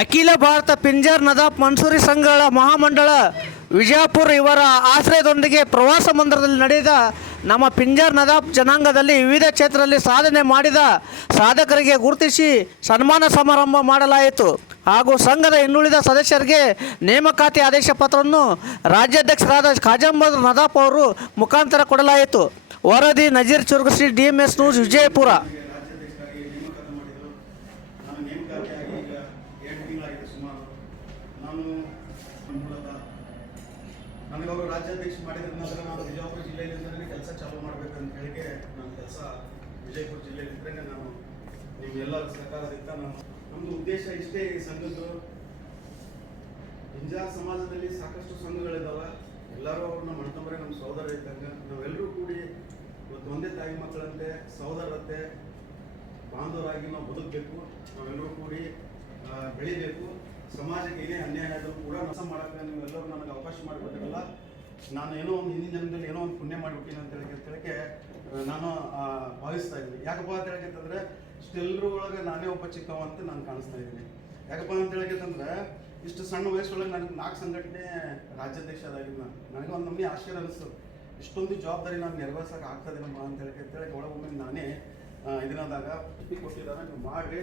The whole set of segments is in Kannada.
ಅಖಿಲ ಭಾರತ ಪಿಂಜರ್ ನದಾಫ್ ಮನ್ಸೂರಿ ಸಂಘಗಳ ಮಹಾಮಂಡಳ ವಿಜಯಪುರ ಇವರ ಆಶ್ರಯದೊಂದಿಗೆ ಪ್ರವಾಸ ಮಂದಿರದಲ್ಲಿ ನಡೆದ ನಮ್ಮ ಪಿಂಜರ್ ನದಾಫ್ ಜನಾಂಗದಲ್ಲಿ ವಿವಿಧ ಕ್ಷೇತ್ರದಲ್ಲಿ ಸಾಧನೆ ಮಾಡಿದ ಸಾಧಕರಿಗೆ ಗುರುತಿಸಿ ಸನ್ಮಾನ ಸಮಾರಂಭ ಮಾಡಲಾಯಿತು. ಹಾಗೂ ಸಂಘದ ಇನ್ನುಳಿದ ಸದಸ್ಯರಿಗೆ ನೇಮಕಾತಿ ಆದೇಶ ಪತ್ರವನ್ನು ರಾಜ್ಯಾಧ್ಯಕ್ಷರಾದ ಖಾಜಂಬದ್ ನದಾಫ್ ಅವರು ಮುಖಾಂತರ ಕೊಡಲಾಯಿತು. ವರದಿ Nazeer Churgasi D M S news, Vijayapura ರಾಜ್ಯಾಧ್ಯಕ್ಷರಾಗಿ ನೇಮಕಾತಿ ಮಾಡಿದರು ನಾನು ನೇಮಕಾತಿಯಾಗಿ ಈಗ ಎರಡು ತಿಂಗಳಾಗಿದೆ ಸುಮಾರು. ನಾನು ಮೂಲಕ ನನಗೆ ಅವರು ರಾಜ್ಯಾಧ್ಯಕ್ಷ ಮಾಡಿದ ನಂತರ ನಾನು ವಿಜಯಪುರ ಜಿಲ್ಲೆಯಲ್ಲಿಂದಲೇ ಕೆಲಸ ಚಾಲೂ ಮಾಡಬೇಕಂತ ಹೇಳಿಕೆ ನನ್ನ ಕೆಲಸ ವಿಜಯಪುರ ಜಿಲ್ಲೆಯಲ್ಲಿದ್ದರೆ ನಾನು ನೀವೆಲ್ಲ ಸರ್ಕಾರದಿಂದ ನಾನು ನಮ್ಮದು ಉದ್ದೇಶ ಇಷ್ಟೇ ಈ ಸಂಘದ್ದು. ಹಿಂಜಾರ್ ಸಮಾಜದಲ್ಲಿ ಸಾಕಷ್ಟು ಸಂಘಗಳಿದ್ದಾವೆ ಎಲ್ಲರೂ ಅವ್ರು ನಮ್ಮ ಅಣ್ಣತಮ್ಮರೇ ನಮ್ಮ ಸಹೋದರ ಇದ್ದಂಗೆ. ನಾವೆಲ್ಲರೂ ಕೂಡಿ ಇವತ್ತು ಒಂದೇ ತಾಯಿ ಮಕ್ಕಳಂತೆ ಸಹೋದರತೆ ಬಾಂಧವರಾಗಿ ನಾವು ಬದುಕಬೇಕು. ನಾವೆಲ್ಲರೂ ಕೂಡಿ ಬೆಳಿಬೇಕು. ಸಮಾಜಕ್ಕೆ ಏನೇ ಅನ್ಯಾಯ ಆದರೂ ಕೂಡ ನಸ ಮಾಡೋಕ್ಕೆ ನೀವೆಲ್ಲರೂ ನನಗೆ ಅವಕಾಶ ಮಾಡಿಕೊಟ್ಟಿರಲ್ಲ. ನಾನು ಏನೋ ಒಂದು ಹಿಂದಿನ ಜನ್ಮದಲ್ಲಿ ಏನೋ ಒಂದು ಪುಣ್ಯ ಮಾಡಿಬಿಟ್ಟಿನಿ ಅಂತ ಹೇಳಿ ಅಂತ ಹೇಳಕ್ಕೆ ನಾನು ಭಾವಿಸ್ತಾ ಇದ್ದೀನಿ. ಯಾಕಪ್ಪ ಅಂತ ಹೇಳಕ್ಕೆ ಇಷ್ಟೆಲ್ಲರೂ ಒಳಗೆ ನಾನೇ ಒಬ್ಬ ಚಿಕ್ಕವ ಅಂತ ನಾನು ಕಾಣಿಸ್ತಾ ಇದ್ದೀನಿ. ಯಾಕಪ್ಪ ಅಂತ ಹೇಳಕ್ಕೆ ಇಷ್ಟು ಸಣ್ಣ ವಯಸ್ಸೊಳಗೆ ನನಗೆ ನಾಲ್ಕು ಸಂಘಟನೆ ರಾಜ್ಯಾಧ್ಯಕ್ಷ ನಾನು ನನಗೆ ಒಂದು ನಮ್ಮನೆ ಆಶ್ಚರ್ಯ ಅನಿಸ್ತು. ಇಷ್ಟೊಂದು ಜವಾಬ್ದಾರಿ ನಾನು ನೆರವೇರ್ಸಕ್ಕೆ ಆಗ್ತದೇನಮ್ಮ ಅಂತ ಹೇಳಿ ಅಂತೇಳಿ ಒಳಗೊಮ್ಮೆ ನಾನೇ ಇದನ್ನಾದಾಗ ಕೊಟ್ಟಿದ್ದಾನೆ. ನೀವು ಮಾಡಿ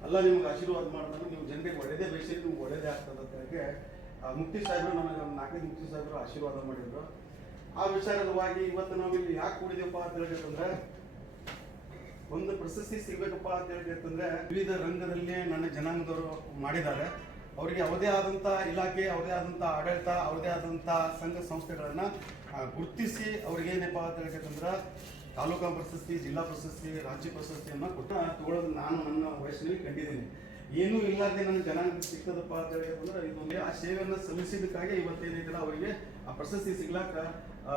ಅಲ್ಲ ನಿಮ್ಗೆ ಆಶೀರ್ವಾದ ಮಾಡಿದ್ರೆ ನೀವು ಜನರಿಗೆ ಒಳ್ಳೇದೇ ಬೇಯಿಸಿದ್ರೆ ನಿಮ್ಗೆ ಒಳ್ಳೇದೇ ಆಗ್ತದೆ ಆ, ಮುಕ್ತಿ ಸಾಹೇಬರು ನನಗೆ ಒಂದು ನಾಲ್ಕನೇ ಮುಕ್ತಿ ಸಾಹೇಬರು ಆಶೀರ್ವಾದ ಮಾಡಿದ್ರು. ಆ ವಿಚಾರವಾಗಿ ಇವತ್ತು ನಾವು ಇಲ್ಲಿ ಯಾಕೆ ಕೂಡಿದೆಪ್ಪ ಅಂತ ಹೇಳಬೇಕಂದ್ರೆ ಒಂದು ಪ್ರಶಸ್ತಿ ಸಿಗ್ಬೇಕಪ್ಪ ಅಂತ ಹೇಳಬೇಕಂದ್ರೆ ವಿವಿಧ ರಂಗದಲ್ಲಿ ನನ್ನ ಜನಾಂಗದವರು ಮಾಡಿದ್ದಾರೆ. ಅವರಿಗೆ ಅವರದೇ ಆದಂಥ ಇಲಾಖೆ ಅವರದೇ ಆದಂಥ ಆಡಳಿತ ಅವರದೇ ಆದಂಥ ಸಂಘ ಸಂಸ್ಥೆಗಳನ್ನು ಗುರುತಿಸಿ ಅವ್ರಿಗೆ ಏನಪ್ಪ ಅಂತ ಹೇಳಿದ್ರೆ ತಾಲೂಕಾ ಪ್ರಶಸ್ತಿ ಜಿಲ್ಲಾ ಪ್ರಶಸ್ತಿ ರಾಜ್ಯ ಪ್ರಶಸ್ತಿಯನ್ನ ಕೊಟ್ಟು ತಗೊಳ್ಳೋದು ನಾನು ನನ್ನ ವಯಸ್ಸಿನಲ್ಲಿ ಕಂಡಿದ್ದೀನಿ. ಏನೂ ಇಲ್ಲದೆ ನನ್ನ ಜನಾಂಗ ಸಿಕ್ಕದಪ್ಪ ಅಂತ ಹೇಳಿದ್ರೆ ಇದೊಂದು ಆ ಸೇವೆಯನ್ನು ಸಲ್ಲಿಸಿದ್ದಕ್ಕಾಗಿ ಇವತ್ತೇನಿದ್ರೆ ಅವರಿಗೆ ಆ ಪ್ರಶಸ್ತಿ ಸಿಗ್ಲಾಕ ಆ,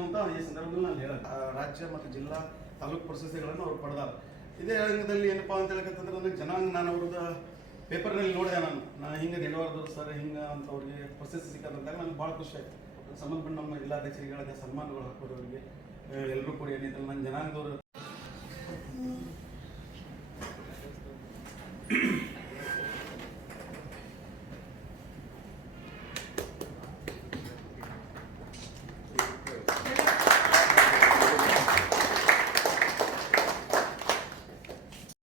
ಅಂತ ಈ ಸಂದರ್ಭದಲ್ಲಿ ನಾನು ಹೇಳ ರಾಜ್ಯ ಮತ್ತು ಜಿಲ್ಲಾ ತಾಲೂಕು ಪ್ರಶಸ್ತಿಗಳನ್ನು ಅವ್ರು ಪಡೆದಾರ. ಇದೇ ರಂಗದಲ್ಲಿ ಏನಪ್ಪಾ ಅಂತ ಹೇಳಕಂತಂದ್ರೆ ನನಗೆ ಜನಾಂಗ ನಾನು ಅವ್ರದ್ದು ಪೇಪರ್ನಲ್ಲಿ ನೋಡಿದೆ ನಾನು. ನಾನು ಹಿಂಗೆ ನೆಡವಾರ್ದು ಸರ್ ಹಿಂಗೆ ಅಂತ ಅವ್ರಿಗೆ ಪ್ರಶಸ್ತಿ ಸಿಕ್ಕದಂತಾಗ ನನಗೆ ಭಾಳ ಖುಷಿ ಆಯ್ತು. ಸಂಬಂಧಪಟ್ಟ ನಮ್ಮ ಜಿಲ್ಲಾಧಿಕಾರಿಗಳಿಗೆ ಸನ್ಮಾನಗಳು ಹಾಕೋರು ಅವರಿಗೆ. ಎಲ್ಲರೂ ಕೂಡ ಏನಿದ್ರು ನನ್ನ ಜನಾಂಗದವರು